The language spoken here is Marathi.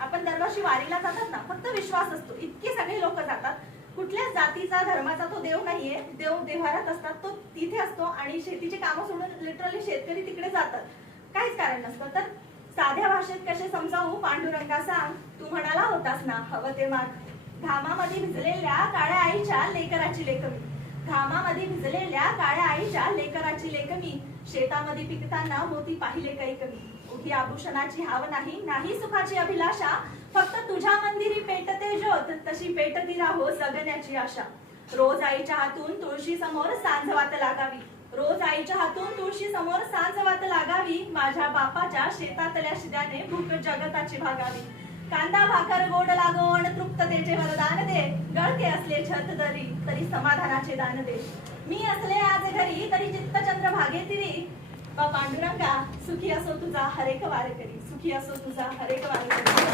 आपण दरवर्षी वारीला जातात ना, फक्त विश्वास असतो, इतके सगळे लोक जातात. कुठल्याच जातीचा धर्माचा तो देव नाहीये, देव देव्हारात असतात, तो तिथे असतो आणि शेतीची कामं सोडून लिटरली शेतकरी तिकडे जातात, काहीच कारण नसतं. तर साध्या भाषेत कसे समजावू, पांडुरंगा सांग, तू म्हणाला होतास ना हवं ते माग, घामामध्ये भिजलेल्या काळ्या आईच्या लेकराची लेकमी, घामामध्ये भिजलेल्या काळ्या आईच्या लेकराची लेकमी, शेतामध्ये पिकताना मोती पाहिले काही कमी, उभी आभूषणाची हाव नाही, नाही सुखाची अभिलाषा, फक्त तुझ्या मंदिरी पेटते ज्योत, तशी पेटती राहो जगण्याची आशा. रोज आईच्या हातून तुळशी समोर सांजवात लागावी, रोज आईच्या हातून तुळशी समोर सांजवात लागावी, माझ्या बापाच्या शेतातल्या शिद्याने भूक जगताची भागावी. कांदा भाकर गोड लागोण तृप्ततेचे वरदान दे, गळके असले छत दरी तरी समाधानाचे दान दे. मी असले आज घरी तरी चित्तचंद्र भागे तिरी, पांडुरंगा सुखी असो तुझा हरेक वारकरी, सुखी असो तुझा हरेक वारकरी.